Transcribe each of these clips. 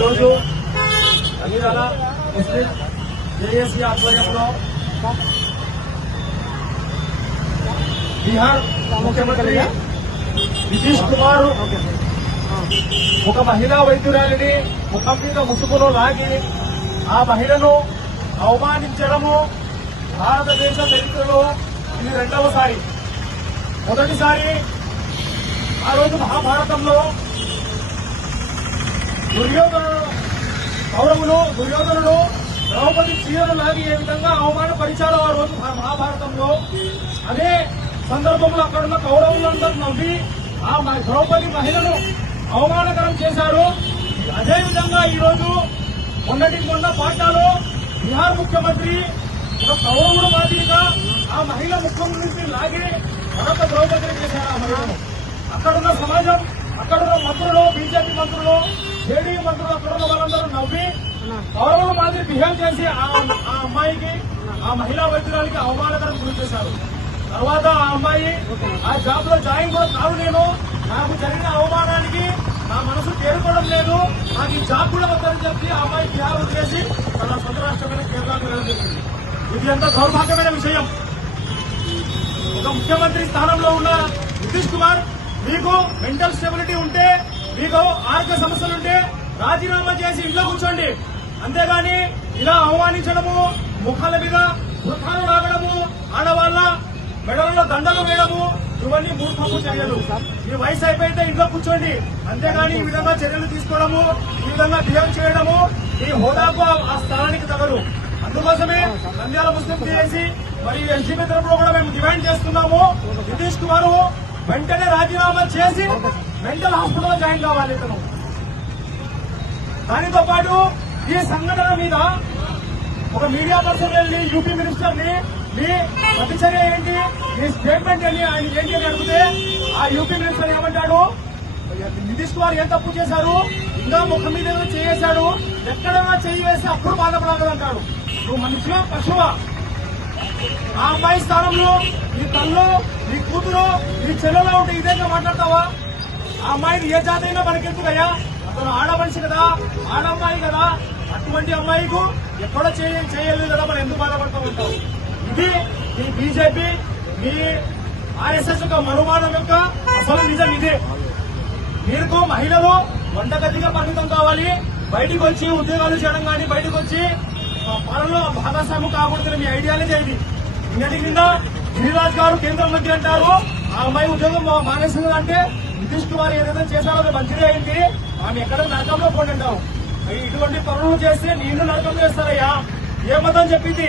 ఈరోజు అన్నిరాల ముస్లిం జేఏసీ ఆధ్వర్యంలో బీహార్ ముఖ్యమంత్రి నితీష్ కుమార్ ఒక మహిళా వైద్యురాలిని ముఖం మీద ముసుగులో లాగి ఆ మహిళను అవమానించడము భారతదేశ చరిత్రలో ఇది రెండవసారి. మొదటిసారి ఆ రోజు మహాభారతంలో దుర్యోధనుడు ద్రౌపది చీరను లాగి ఏ విధంగా అవమానపరిచారో ఆ రోజు మహాభారతంలో, అదే సందర్భంలో అక్కడున్న కౌరవులందరూ నవ్వి ఆ ద్రౌపది మహిళను అవమానకరం చేశారు. అదేవిధంగా ఈరోజు మొన్న పాట్నాలో బీహార్ ముఖ్యమంత్రి ఒక కౌరవుడు మాదిరిగా ఆ మహిళ ముఖ్యం నుంచి లాగి మరొక ద్రౌపదిని చేశారు. ఆ మహిళను అక్కడున్న సమాజం, అక్కడున్న మంత్రులు, బీజేపీ మంత్రులు, జేడీయూ మంత్రులు, అక్కడున్న వాళ్ళందరూ నవ్వి కౌరవుల మాదిరి బిహేవ్ చేసి ఆ అమ్మాయికి, ఆ మహిళా వైద్యురాలికి అవమానకరం గురి చేశారు. తర్వాత ఆ అమ్మాయి ఆ జాబ్ లో జాయిన్ కూడా కాదు, నాకు జరిగిన అవమానానికి నా మనసు తేరుకోవడం లేదు, నాకు ఈ జాబ్ కూడా వద్దని చెప్పి ఆ అమ్మాయి బీహార్ వదిలేసి తన సొంత రాష్ట్రమైన కేరళకు వెళ్ళడం జరిగింది. ఇది ఎంత దౌర్భాగ్యమైన విషయం. ఒక ముఖ్యమంత్రి స్థానంలో ఉన్న నితీష్ కుమార్, మీకు మెంటల్ స్టెబిలిటీ ఉంటే, మీకు ఆరోగ్య సమస్యలుంటే రాజీనామా చేసి ఇంట్లో కూర్చోండి. అంతేగాని ఇలా అవమానించడము, ముఖాల మీద వృథాలు రాగడము, ఆడవాళ్ల మెడలలో దండలు వేయడము, ఇవన్నీ మూర్ఖపు చర్యలు. మీ వయసు అయిపోయితే ఇంట్లో కూర్చోండి. అంతేగాని ఈ విధంగా చర్యలు తీసుకోవడము, ఈ విధంగా బిహేవ్ చేయడము ఈ హోదాకు, ఆ స్థానానికి తగదు. అందుకోసమే నంద్యాల ముస్లిం చేసి మరి ఎన్సీపీ తరఫున కూడా మేము డిమాండ్ చేస్తున్నాము, నితీష్ కుమార్ వెంటనే రాజీనామా చేసి మెంటల్ హాస్పిటల్లో జాయిన్ కావాలి. ఇతను దానితో పాటు ఈ సంఘటన మీద ఒక మీడియా పర్సన్ వెళ్ళి యూపీ మినిస్టర్ ని మీ ప్రతిచర్య ఏంటి, మీ స్టేట్మెంట్ ఏంటి, ఆయన ఏంటి అని అడిగితే ఆ యూపీ మినిస్టర్ ఏమంటాడు, నితీష్ కుమార్ ఏం తప్పు చేశారు, ఇంకా ముఖం మీద చేశాడు, ఎక్కడైనా చేయి వేసి అప్పుడు బాధపడాలంటాడు. నువ్వు మనిషివా పశువా? ఆ అమ్మాయి స్థానంలో నీ తల్లు, నీ కూతురు, నీ చెల్లెలో ఉంటే ఇదేగా మాట్లాడతావా? ఆ అమ్మాయిని ఏ జాతి అయినా మనకెందుకయ్యా? అతను ఆడ మనిషి కదా, ఆడమ్మాయి కదా, అటువంటి అమ్మాయికు ఎక్కడో చేయలేదు కదా, మనం ఎందుకు బాధపడతా ఉంటాం? ఇది మీ బీజేపీ, మీ ఆర్ఎస్ఎస్ యొక్క మనుమానం యొక్క అసలు నిజం ఇదే. మీకు మహిళలు వంటగదిగా పరిమితం కావాలి, బయటకు వచ్చి ఉద్యోగాలు చేయడం కానీ, బయటకు వచ్చి పనుల్లో భాగస్వామ్యం కాకూడదు. మీ ఐడియాలజీ ఇది. నిన్నటి కింద గిరిరాజ్ గారు కేంద్ర మంత్రి అంటారు, ఆ అమ్మాయి ఉద్యోగం మానేసింది అంటే నితీష్ కుమార్ ఏదైనా చేశారో మంచిదే అయింది, ఆమె ఎక్కడ నరకంలో పోండి అంటావు. ఇటువంటి పనులు చేస్తే నీళ్లు నరకం చేస్తారయ్యా. ఏ మతం చెప్పింది?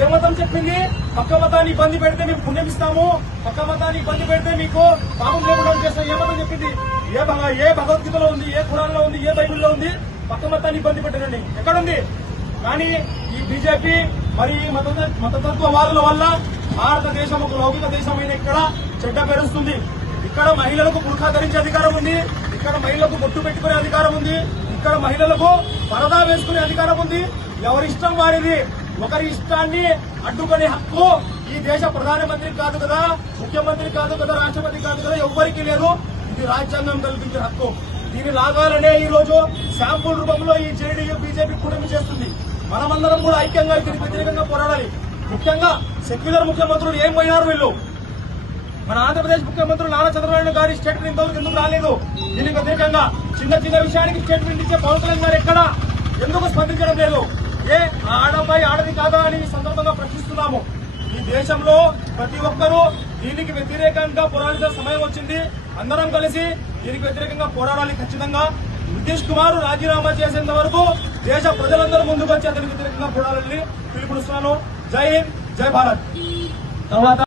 ఏ మతం చెప్పింది? పక్క మతాన్ని ఇబ్బంది పెడితే మేము పుణ్యం ఇస్తాము, పక్క మతాన్ని ఇబ్బంది పెడితే మీకు పాపం లేకుండా చేస్తాం. ఏ మతం చెప్పింది? ఏ భగవద్గీతలో ఉంది, ఏ ఖురాన్లో ఉంది, ఏ బైబిల్లో ఉంది పక్క మతాన్ని ఇబ్బంది పెట్టండి? ఎక్కడుంది? కానీ ఈ బీజేపీ మరి మతతత్వవాదుల వల్ల భారతదేశం ఒక లౌకిక దేశమైన ఇక్కడ చెడ్డ పెరుస్తుంది. ఇక్కడ మహిళలకు బుర్ఖా ధరించే అధికారం ఉంది, ఇక్కడ మహిళలకు బొట్టు పెట్టుకునే అధికారం ఉంది, ఇక్కడ మహిళలకు పరదా వేసుకునే అధికారం ఉంది. ఎవరి ఇష్టం వారిది. ఒకరి ఇష్టాన్ని అడ్డుకునే హక్కు ఈ దేశ ప్రధానమంత్రికి కాదు కదా, ముఖ్యమంత్రి కాదు కదా, రాష్ట్రపతి కాదు కదా, ఎవ్వరికీ లేదు. ఇది రాజ్యాంగం కల్పించే హక్కు. దీన్ని లాగాలనే ఈ రోజు శాంపుల్ రూపంలో ఈ జేడీయూ బీజేపీ కూటమి చేస్తుంది. మనమందరం కూడా ఐక్యంగా దీనికి వ్యతిరేకంగా పోరాడాలి. ముఖ్యంగా సెక్యులర్ ముఖ్యమంత్రులు ఏం పోయినారు వీళ్ళు. మన ఆంధ్రప్రదేశ్ ముఖ్యమంత్రులు నారా చంద్రబాబు గారి స్టేట్మెంట్ ఇంతవరకు ఎందుకు రాలేదు? దీనికి వ్యతిరేకంగా చిన్న విషయానికి స్టేట్మెంట్ ఇచ్చే పవన్ కళ్యాణ్ గారు ఎక్కడ ఎందుకు స్పందించడం లేదు? ఆడమ్మాయి ఆడది కాదా అని ఈ సందర్భంగా ప్రశ్నిస్తున్నాము. ఈ దేశంలో ప్రతి ఒక్కరూ దీనికి వ్యతిరేకంగా పోరాడాల్సిన సమయం వచ్చింది. అందరం కలిసి దీనికి వ్యతిరేకంగా పోరాడాలి. ఖచ్చితంగా నితీష్ కుమార్ రాజీనామా చేసేంత వరకు దేశ ప్రజలందరూ ముందుకు వచ్చి అతనికి వ్యతిరేకంగా పోరాడాలని పిలుపునిస్తున్నాను. జై హింద్, జై భారత్. తర్వాత